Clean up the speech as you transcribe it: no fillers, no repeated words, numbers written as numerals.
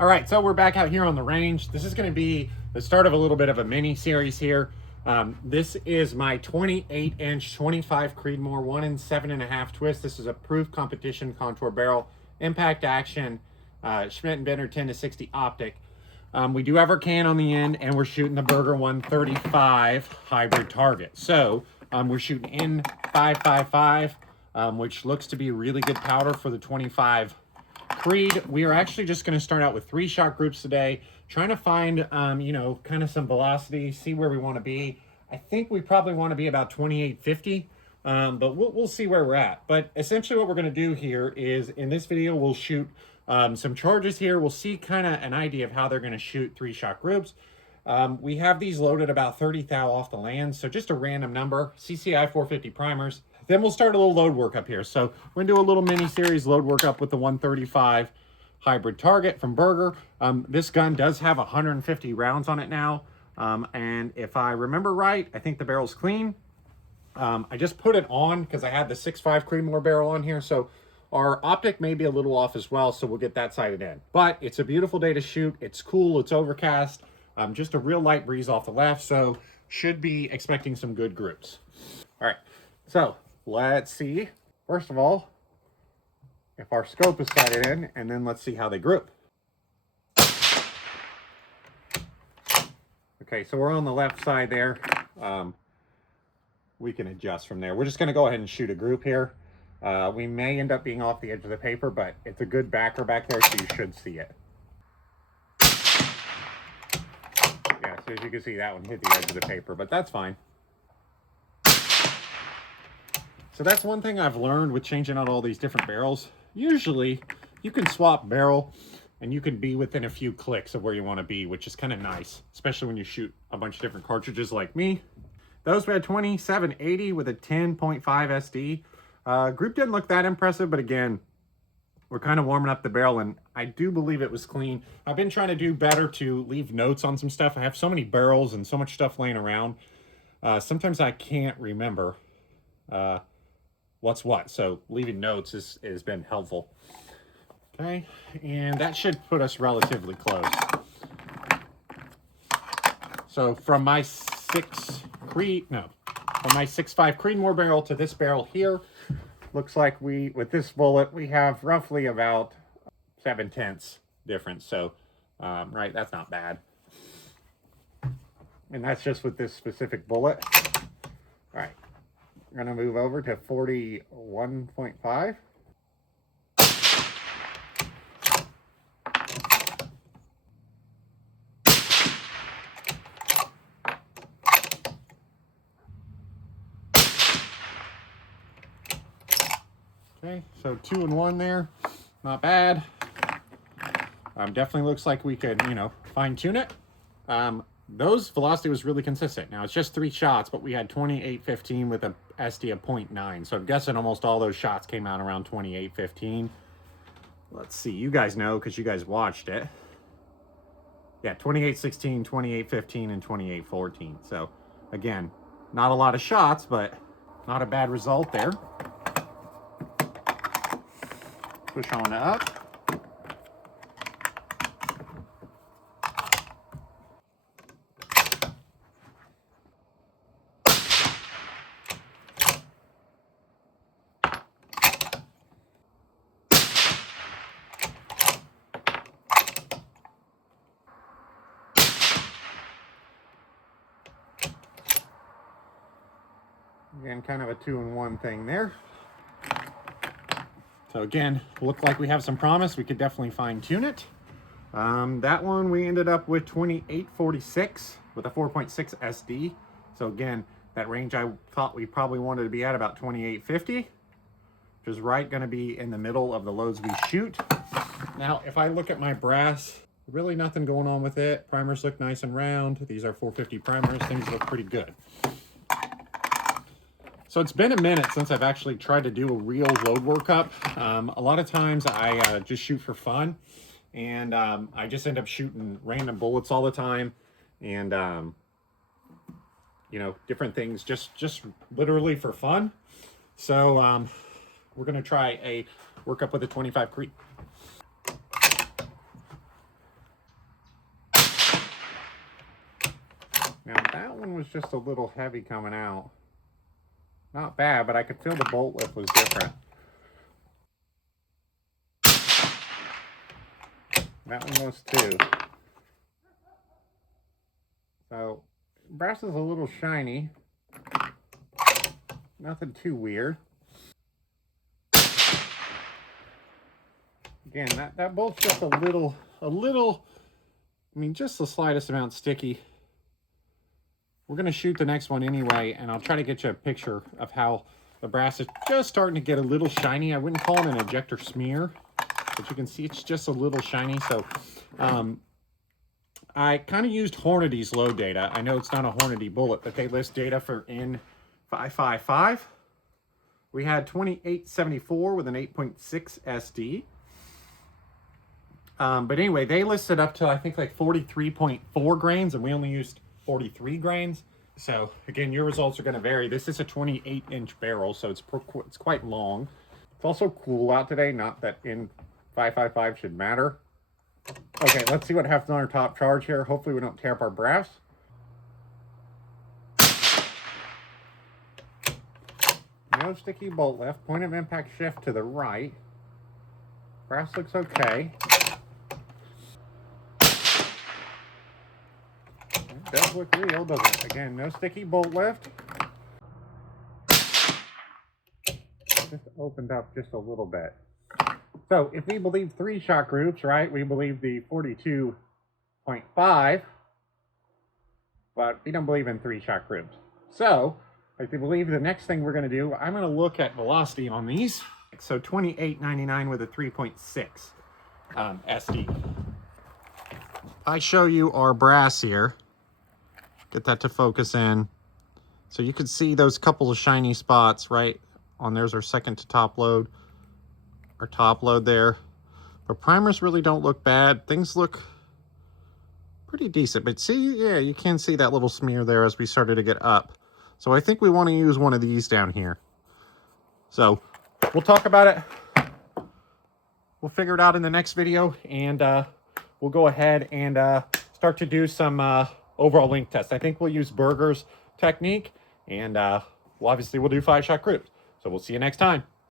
All right, so we're back out here on the range. This is going to be the start of a little bit of a mini series here. This is my 28-inch 25 Creedmoor 1 in 7.5 twist. This is a proof competition contour barrel, impact action, Schmidt & Benner 10-60 optic. We do have our can on the end, and we're shooting the Berger 135 hybrid target. So we're shooting in 5.55, which looks to be really good powder for the 25 Creed. We are actually just going to start out with 3 shot groups today, trying to find, you know, kind of some velocity, see where we want to be. I think we probably want to be about 2850, but we'll see where we're at. But essentially what we're going to do here is, in this video, we'll shoot some charges here. We'll see kind of an idea of how they're going to shoot 3 shot groups. We have these loaded about 30 thou off the land, so just a random number, CCI 450 primers. Then we'll start a little load work up here. So we're gonna do a little mini series load work up with the 135 hybrid target from Berger. This gun does have 150 rounds on it now. And if I remember right, I think the barrel's clean. I just put it on because I had the 6.5 Creedmoor barrel on here. So our optic may be a little off as well, so we'll get that sighted in. But it's a beautiful day to shoot. It's cool, it's overcast. Just a real light breeze off the left, so should be expecting some good groups. All right, so let's see, first of all, if our scope is sighted in, and then let's see how they group. Okay, so we're on the left side there. We can adjust from there. We're just gonna go ahead and shoot a group here. We may end up being off the edge of the paper, but it's a good backer back there, so you should see it. Yeah, so as you can see, that one hit the edge of the paper, but that's fine. So that's one thing I've learned with changing out all these different barrels. Usually you can swap barrel and you can be within a few clicks of where you want to be, which is kind of nice, especially when you shoot a bunch of different cartridges like me. Those we had 2780 with a 10.5 SD. Group didn't look that impressive, but again, we're kind of warming up the barrel, and I do believe it was clean. I've been trying to do better to leave notes on some stuff. I have so many barrels and so much stuff laying around. Sometimes I can't remember what's what, so leaving notes has been helpful. Okay, and that should put us relatively close. So from my 6.5 Creedmoor barrel to this barrel here, looks like with this bullet, we have roughly about 7/10 difference. So, right, that's not bad. And that's just with this specific bullet. All right, we're gonna move over to 41.5. Okay, so 2 and 1 there, not bad. Definitely looks like we could, you know, fine tune it. Those velocity was really consistent. Now it's just 3 shots, but we had 2815 with a SD of 0.9. So I'm guessing almost all those shots came out around 2815. Let's see, you guys know because you guys watched it. Yeah, 2816, 2815, and 2814. So again, not a lot of shots, but not a bad result there. Push on up. Again, kind of a 2 and 1 thing there. So again, looked like we have some promise. We could definitely fine tune it. That one we ended up with 2846 with a 4.6 SD. So again, that range I thought we probably wanted to be at about 2850, which is right going to be in the middle of the loads we shoot. Now, if I look at my brass, really nothing going on with it. Primers look nice and round. These are 450 primers. Things look pretty good. So it's been a minute since I've actually tried to do a real load workup. A lot of times I just shoot for fun, and I just end up shooting random bullets all the time, and you know, different things just literally for fun. So we're gonna try a workup with a 25 Creed. Now that one was just a little heavy coming out. Not bad, but I could feel the bolt lift was different. That one was too. So brass is a little shiny. Nothing too weird. Again, that bolt's just a little, I mean, just the slightest amount sticky. We're going to shoot the next one anyway, and I'll try to get you a picture of how the brass is just starting to get a little shiny. I wouldn't call it an ejector smear, but you can see it's just a little shiny. So I kind of used Hornady's load data. I know it's not a Hornady bullet, but they list data for N555. We had 2874 with an 8.6 SD. But anyway, they listed up to, I think, like 43.4 grains, and we only used 43 grains. So again, your results are going to vary. This is a 28-inch barrel, so it's quite long. It's also cool out today. Not that N555 should matter. Okay, let's see what happens on our top charge here. Hopefully we don't tear up our brass. No sticky bolt lift. Point of impact shift to the right. Brass looks okay. It does look real, doesn't it? Again, no sticky bolt lift. Just opened up just a little bit. So if we believe 3 shot groups, right, we believe the 42.5, but we don't believe in 3 shot groups. So if we believe the next thing we're going to do, I'm going to look at velocity on these. So 28.99 with a 3.6 SD. I show you our brass here. Get that to focus in. So you can see those couple of shiny spots, right? On there's our second to top load. Our top load there. But primers really don't look bad. Things look pretty decent. But see, yeah, you can see that little smear there as we started to get up. So I think we want to use one of these down here. So we'll talk about it. We'll figure it out in the next video. And we'll go ahead and start to do some overall link tests. I think we'll use Berger's technique. And we'll do 5 shot groups. So we'll see you next time.